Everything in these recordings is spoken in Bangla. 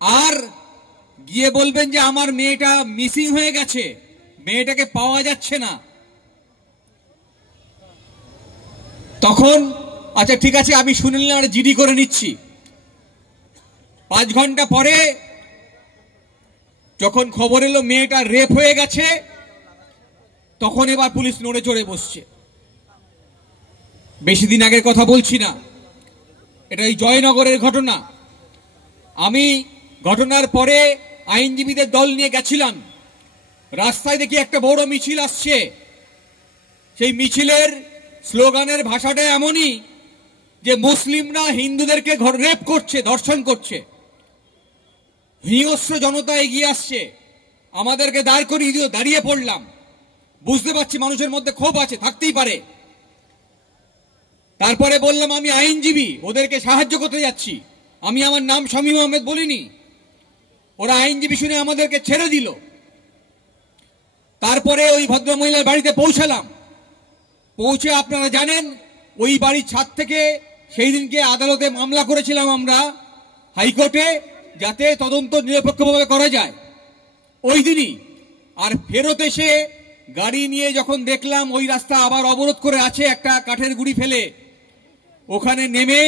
আর গিয়ে বলবেন যে আমার মেয়েটা মিসিং হয়ে গেছে, মেয়েটাকে পাওয়া যাচ্ছে না। তখন আচ্ছা ঠিক আছে, আমি শুনে নিলাম, আর জিডি করে নিচ্ছি। 5 ঘন্টা পরে যখন খবর এলো মেয়েটা রেপ হয়ে গেছে, তখন এবার পুলিশ নড়ে চড়ে বসছে। বেশি দিন আগের কথা বলছি না, এটা এই জয়নগরের ঘটনা। আমি ঘটনার পরে আইনজীবীদের দল নিয়ে গেছিলাম। রাস্তায় দেখি একটা বড় মিছিল আসছে। সেই মিছিলের স্লোগানের ভাষাটা এমনই যে মুসলিমরা হিন্দুদেরকে রেপ করছে, ধর্ষণ করছে। হিংস্র জনতা এগিয়ে আসছে, আমাদেরকে দাঁড় করিয়ে দিল। দাঁড়িয়ে পড়লাম, বুঝতে পারছি মানুষের মধ্যে ক্ষোভ আছে, থাকতেই পারে। তারপরে বললাম আমি আইনজীবী, ওদেরকে সাহায্য করতে যাচ্ছি। আমি আমার নাম শামীম আহমেদ বলিনি। ওরা আইনজীবী শুনে আমাদেরকে ছেড়ে দিল। তারপরে ওই ভদ্রমহিলার বাড়িতে পৌঁছালাম। পৌঁছে আপনারা জানেন ওই বাড়ির ছাদ থেকে সেই দিনকে আদালতে মামলা করেছিলাম আমরা হাইকোর্টে, যাতে তদন্ত নিরপেক্ষভাবে করা যায় ওই দিনই। আর ফেরত এসে গাড়ি নিয়ে যখন দেখলাম ওই রাস্তা আবার অবরোধ করে আছে একটা কাঠের গুঁড়ি ফেলে, ওখানে নেমে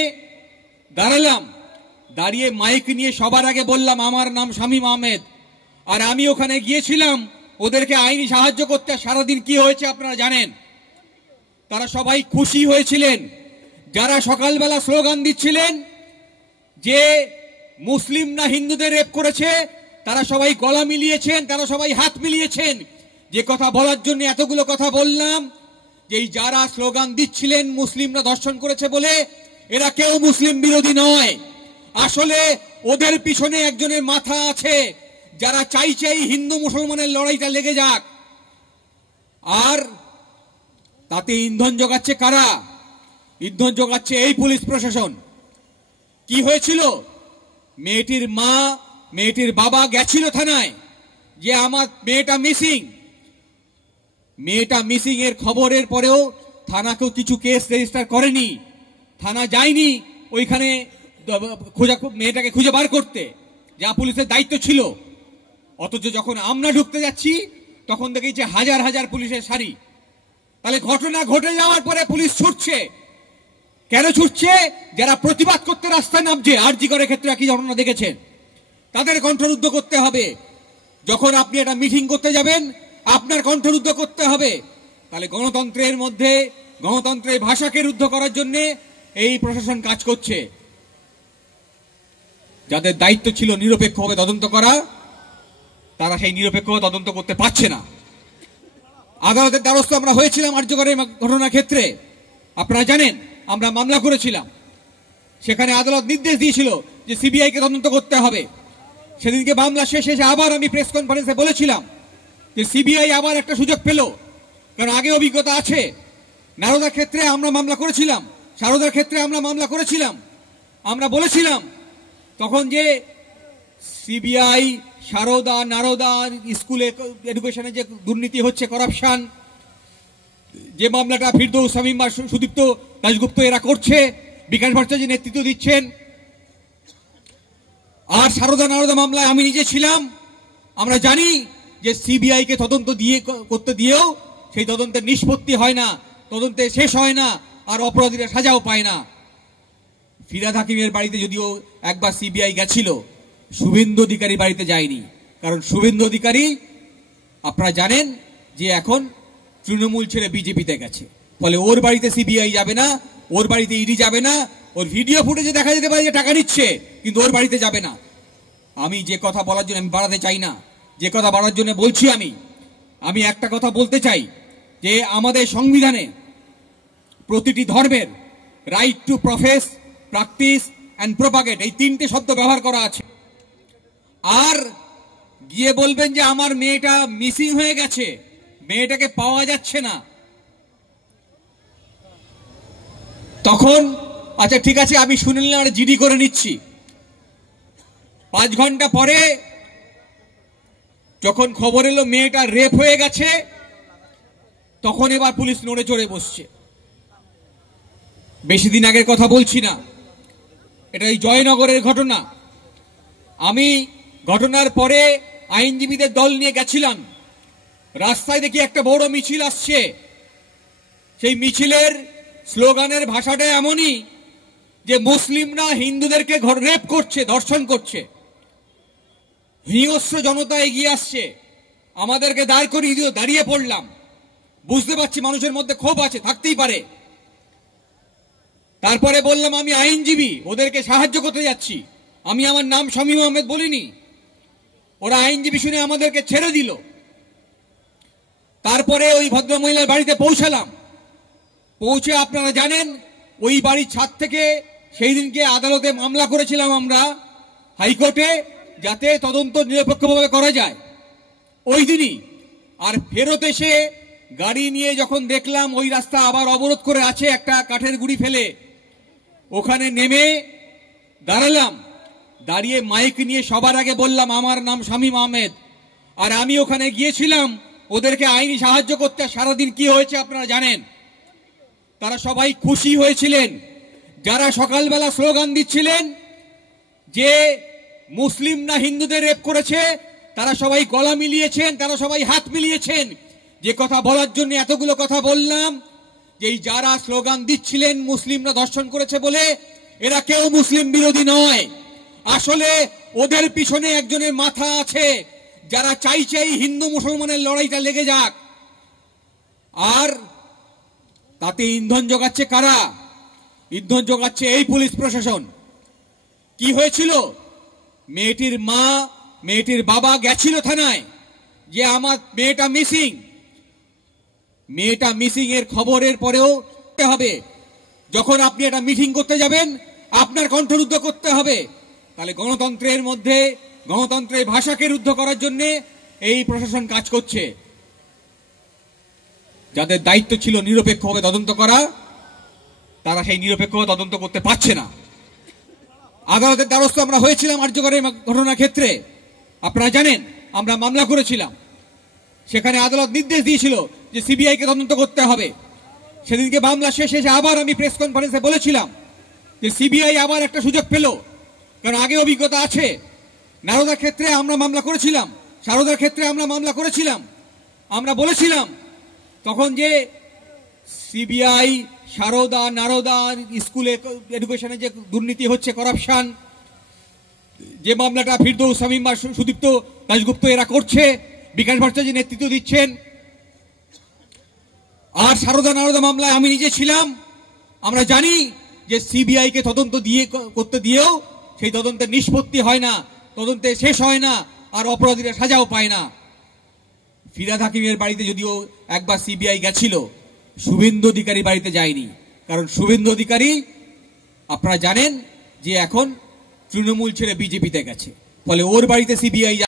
দাঁড়ালাম। দাঁড়িয়ে মাইক নিয়ে সবার আগে বললাম আমার নাম শামীম আহমেদ, আর আমি ওখানে গিয়েছিলাম ওদেরকে আইনি সাহায্য করতে। সারাদিন কি হয়েছে আপনারা জানেন। তারা সবাই খুশি হয়েছিলেন। যারা সকালবেলা স্লোগান দিচ্ছিলেন যে মুসলিম না হিন্দুদের রেপ করেছে, তারা সবাই গলা মিলিয়েছেন, তারা সবাই হাত মিলিয়েছেন। যে কথা বলার জন্য এতগুলো কথা বললাম, যে যারা স্লোগান দিচ্ছিলেন মুসলিমরা ধর্ষণ করেছে বলে, এরা কেউ মুসলিম বিরোধী নয়। আসলে ওদের পিছনে একজনের মাথা আছে যারা চাইছে হিন্দু মুসলমানের লড়াইটা লেগে যাক। আর তাতে ইন্ধন যোগাচ্ছে কারা? ইন্ধন যোগাচ্ছে এই পুলিশ প্রশাসন। কি হয়েছিল? মেয়েটির মা, মেয়েটির বাবা গেছিল থানায় যে আমার মেয়েটা মিসিং। মেয়েটা মিসিং এর খবরের পরেও থানা কেউ কিছু কেস রেজিস্টার করেনি, থানা যায়নি ওইখানে মেয়েটাকে খুঁজে বার করতে, যা পুলিশের দায়িত্ব ছিল। অথচ যখন আমরা ঢুকতে যাচ্ছি তখন দেখেছি হাজার হাজার পুলিশের সারি। তাহলে ঘটনা ঘটে যাওয়ার পরে পুলিশ ছুটছে কেন? ছুটছে যারা প্রতিবাদ করতে রাস্তায় নামছে। আরজি করের ক্ষেত্রে একই ঘটনা দেখেছেন, তাদের কণ্ঠরুদ্ধ করতে হবে। যখন আপনি একটা মিটিং করতে যাবেন আপনার কণ্ঠরুদ্ধ করতে হবে। তাহলে গণতন্ত্রের মধ্যে গণতন্ত্রের ভাষাকে রুদ্ধ করার জন্য এই প্রশাসন কাজ করছে। যাদের দায়িত্ব ছিল নিরপেক্ষভাবে তদন্ত করা, তারা সেই নিরপেক্ষভাবে তদন্ত করতে পারছে না। আদালতের দ্বারস্থ আমরা হয়েছিলাম আরজি করের ঘটনার ক্ষেত্রে, আপনারা জানেন আমরা মামলা করেছিলাম। সেখানে আদালত নির্দেশ দিয়েছিল যে সিবিআই কে তদন্ত করতে হবে। সেদিনকে মামলা শেষে আবার আমি প্রেস কনফারেন্সে বলেছিলাম যে সিবিআই আবার একটা সুযোগ পেল, কারণ আগে অভিজ্ঞতা আছে। নারদার ক্ষেত্রে আমরা মামলা করেছিলাম, সারদার ক্ষেত্রে আমরা মামলা করেছিলাম। আমরা বলেছিলাম তখন যে সিবিআই, সারদা, নারদা, স্কুলে এডুকেশনে যে দুর্নীতি হচ্ছে, করাপশন, যে মামলাটা ফিরদৌস শামীম আর সুদীপ্ত দাশগুপ্ত এরা করছে, বিকাশ ভট্টাচার্য নেতৃত্ব দিচ্ছেন। আর সারদা নারদা মামলায় আমি নিজে ছিলাম। আমরা জানি যে সিবিআই কে তদন্ত করতে দিয়েও সেই তদন্তের নিষ্পত্তি হয় না, তদন্তে শেষ হয় না, আর অপরাধীরা সাজাও পায় না। ফিরহাদ হাকিমের বাড়িতে যদিও একবার সিবিআই গেছিল, শুভেন্দু অধিকারী বাড়িতে যায়নি। কারণ শুভেন্দু অধিকারী আপনারা জানেন যে এখন তৃণমূল ছেড়ে বিজেপিতে গেছে, ফলে ওর বাড়িতে সিবিআই যাবে না, ওর বাড়িতে ইডি যাবে না। ওর ভিডিও ফুটেজে দেখা যেতে পারে যে টাকা নিচ্ছে, কিন্তু ওর বাড়িতে যাবে না। আমি যে কথা বলার জন্য আমি বাড়াতে চাই না, যে কথা বাড়ার জন্য বলছি আমি একটা কথা বলতে চাই যে আমাদের সংবিধানে প্রতিটি ধর্মের right to profess, practice and propagate এই 3টে শব্দ ব্যবহার করা আছে। আর গিয়ে বলবেন যে আমার মেয়েটা মিসিং হয়ে গেছে, মেয়েটাকে পাওয়া যাচ্ছে না। তখন আচ্ছা ঠিক আছে, আমি শুনে নিলাম, আর জিডি করে নিচ্ছি। 5 ঘন্টা পরে যখন খবর এলো মেয়েটা রেপ হয়ে গেছে, তখন এবার পুলিশ নড়ে চড়ে বসছে। বেশি দিন আগের কথা বলছি না, এটা এই জয়নগরের ঘটনা। আমি ঘটনার পরে আইনজীবীদের দল নিয়ে গেছিলাম। রাস্তায় দেখি একটা বড় মিছিল আসছে। সেই মিছিলের স্লোগানের ভাষাটা এমনই যে মুসলিমরা হিন্দুদেরকে রেপ করছে, ধর্ষণ করছে। হিংস্র জনতা এগিয়ে আসছে, আমাদেরকে দাঁড় করিয়ে দিল। দাঁড়িয়ে পড়লাম, বুঝতে পারছি মানুষের মধ্যে ক্ষোভ আছে, থাকতেই পারে। তারপরে বললাম আমি আইনজীবী, ওদেরকে সাহায্য করতে যাচ্ছি। আমি আমার নাম শামীম আহমেদ বলিনি। ওরা আইনজীবী শুনে আমাদেরকে ছেড়ে দিল। তারপরে ওই ভদ্রমহিলার বাড়িতে পৌঁছালাম। পৌঁছে আপনারা জানেন ওই বাড়ির ছাদ থেকে সেই দিনকে আদালতে মামলা করেছিলাম আমরা হাইকোর্টে, যাতে তদন্ত নিরপেক্ষভাবে করা যায় ওই দিনই। আর ফেরত এসে গাড়ি নিয়ে যখন দেখলাম ওই রাস্তা আবার অবরোধ করে আছে একটা কাঠের গুঁড়ি ফেলে, ওখানে নেমে দাঁড়ালাম। দাঁড়িয়ে মাইক নিয়ে সবার আগে বললাম আমার নাম শামীম আহমেদ, আর আমি ওখানে গিয়েছিলাম ওদেরকে আইনি সাহায্য করতে। সারাদিন কি হয়েছে আপনারা জানেন। তারা সবাই খুশি হয়েছিলেন। যারা সকালবেলা স্লোগান দিচ্ছিলেন যে মুসলিম না হিন্দুদের রেপ করেছে, তারা সবাই গলা মিলিয়েছেন, তারা সবাই হাত মিলিয়েছেন। যে কথা বলার জন্য এতগুলো কথা বললাম, যে যারা স্লোগান দিচ্ছিলেন মুসলিমরা ধর্ষণ করেছে বলে, এরা কেউ মুসলিম বিরোধী নয়। আসলে ওদের পিছনে একজনের মাথা আছে যারা চাইছে হিন্দু মুসলমানের লড়াইটা লেগে যাক। আর তাতে ইন্ধন যোগাচ্ছে কারা? ইন্ধন যোগাচ্ছে এই পুলিশ প্রশাসন। কি হয়েছিল? মেয়েটির মা, মেয়েটির বাবা গেছিল থানায় যে আমার মেয়েটা মিসিং। মেয়েটা মিসিং এর খবরের পরেও হবে, যখন আপনি একটা মিটিং করতে যাবেন আপনার কণ্ঠরুদ্ধ করতে হবে। তাহলে গণতন্ত্রের মধ্যে গণতন্ত্রের ভাষাকে রুদ্ধ করার জন্য এই প্রশাসন কাজ করছে। যাদের দায়িত্ব ছিল নিরপেক্ষভাবে তদন্ত করা, তারা সেই নিরপেক্ষভাবে তদন্ত করতে পারছে না। আদালতের দ্বারস্থ আমরা হয়েছিলাম আর্যগরের ঘটনার ক্ষেত্রে, আপনারা জানেন আমরা মামলা করেছিলাম। সেখানে আদালত নির্দেশ দিয়েছিল যে সিবিআইকে তদন্ত করতে হবে। সেদিনকে মামলা শেষে আবার আমি প্রেস কনফারেন্সে বলেছিলাম যে সিবিআই আবার একটা সুযোগ পেল, কারণ আগে অভিজ্ঞতা আছে। নারদার ক্ষেত্রে আমরা মামলা করেছিলাম, সারদার ক্ষেত্রে আমরা মামলা করেছিলাম। আমরা বলেছিলাম তখন যে সিবিআই, সারদা, নারদা, স্কুলে এডুকেশনে যে দুর্নীতি হচ্ছে, করাপশন, যে মামলাটা ফিরদৌস শামীম বা সুদীপ্ত দাশগুপ্ত এরা করছে, বিকাশ ভট্টাচার্য নেতৃত্ব দিচ্ছেন। আর সারদা নারদা মামলায় আমি নিজে ছিলাম। আমরা জানি যে সিবিআই কে তদন্ত করতে দিয়েও সেই তদন্তের নিষ্পত্তি হয় না, তদন্তে শেষ হয় না, আর অপরাধীরা সাজাও পায় না। ফিরহাদ হাকিমের বাড়িতে যদিও একবার সিবিআই গেছিল, শুভেন্দু অধিকারী বাড়িতে যায়নি। কারণ শুভেন্দু অধিকারী আপনারা জানেন যে এখন তৃণমূল ছেড়ে বিজেপিতে গেছে, ফলে ওর বাড়িতে সিবিআই